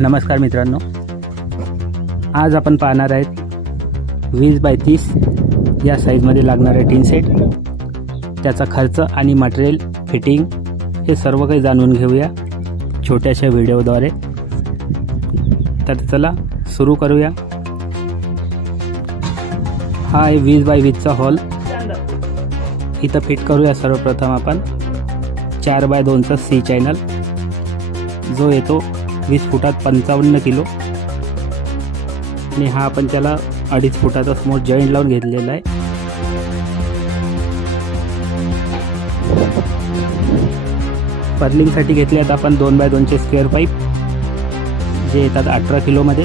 नमस्कार मित्रांनो, आज आपण पाहणार आहेत 20x30 या साईजमध्ये लागणारे टीन सेट, त्याचा खर्च आणि मटेरियल, फिटिंग हे सर्व काही जाणून घेऊया छोट्याशा व्हिडिओद्वारे। तर चला सुरू करूया। हा आहे 20x20चा हॉल। इथं फिट करूया सर्वप्रथम आपण 4x2चा सी चॅनल, जो येतो 20 फुटात 55 किलो, आणि हा आपण त्याला 2.5 फुटाचा स्मोथ जॉईंट लावून घेतलेला आहे। पर्लिंगसाठी घेतल्यात आपण 2x2चे स्क्वेअर पाईप, जे येतात 18 किलोमध्ये।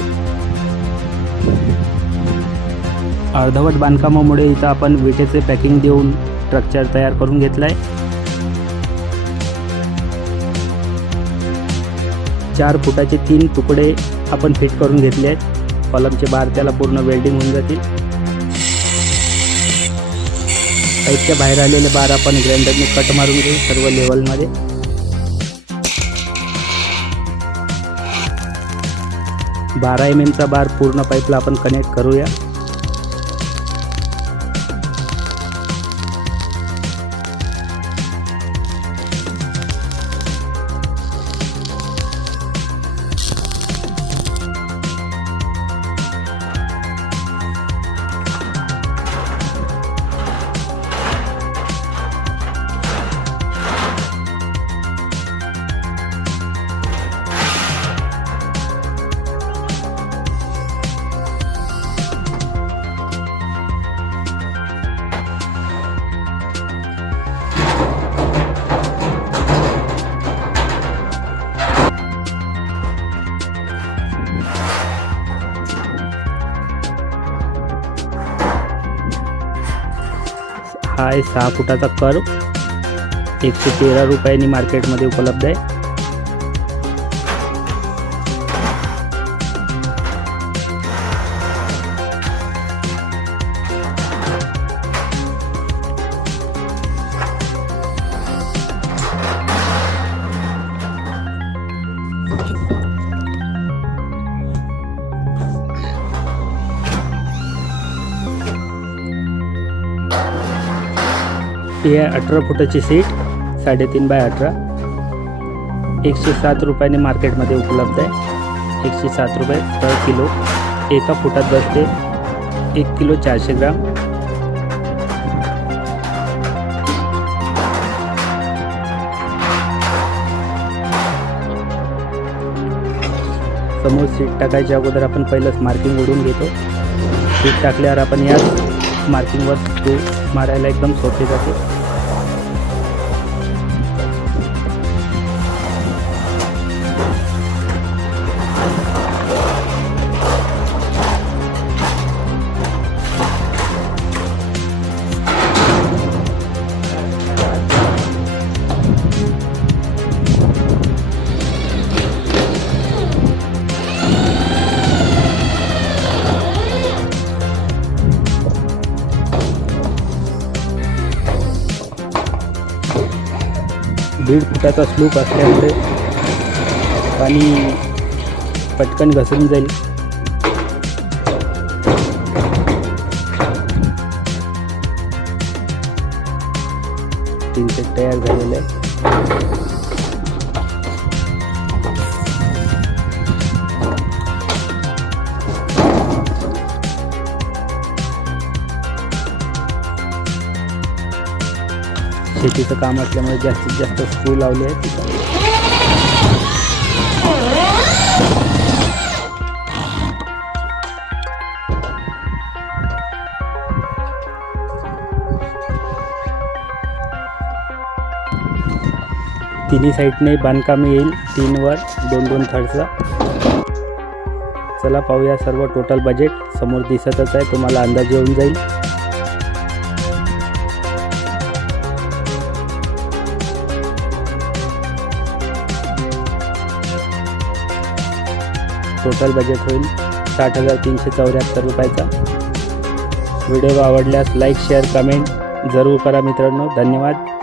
अर्धवट बांधकामामुळे इथं आपण विटेचे पॅकिंग देऊन स्ट्रक्चर तयार करून घेतलं आहे। 4 फुटाचे 3 तुकडे आपण फिट करून घेतले आहेत। कॉलमचे बार त्याला पूर्ण वेल्डिंग होऊन जातील। पाईपच्या बाहेर आलेले बार आपण ग्राइंडरने कट मारून घेऊ सर्व लेवलमध्ये। बारा mm चा बार पूर्ण पाईपला आपण कनेक्ट करूया। हा आहे 6 फुटाचा कर्व, 113 रुपयांनी मार्केटमध्ये उपलब्ध आहे। ही आहे 18 फुटाची सीट, 3.5x18, 107 रुपयांनी मार्केटमध्ये उपलब्ध आहे। 107 रुपये पर किलो, एका फुटात बसते 1 किलो 400 ग्राम। समोर सीट टाकायच्या अगोदर आपण पहिलंच मार्किंग ओढून घेतो। सीट टाकल्यावर आपण या मार्किंगवर स्क्रू मारायला एकदम सोपे जाते। दीड फुटाचा स्लूप असल्यामुळे पाणी पटकन घसरून जाईल। टीन सेट तयार झालेले आहे। शेतीचं काम असल्यामुळे जास्तीत जास्त स्क्रू लावले आहेत। तिन्ही साईडने बांधकाम येईल, 3 वर 2-2 थरचा। चला पाहूया सर्व टोटल बजेट। समोर दिसतच आहे, तुम्हाला अंदाज येऊन जाईल। टोटल बजेट होईल 60,374 रुपयाचा। व्हिडिओ आवडल्यास लाईक, शेअर, कमेंट जरूर करा मित्रांनो। धन्यवाद।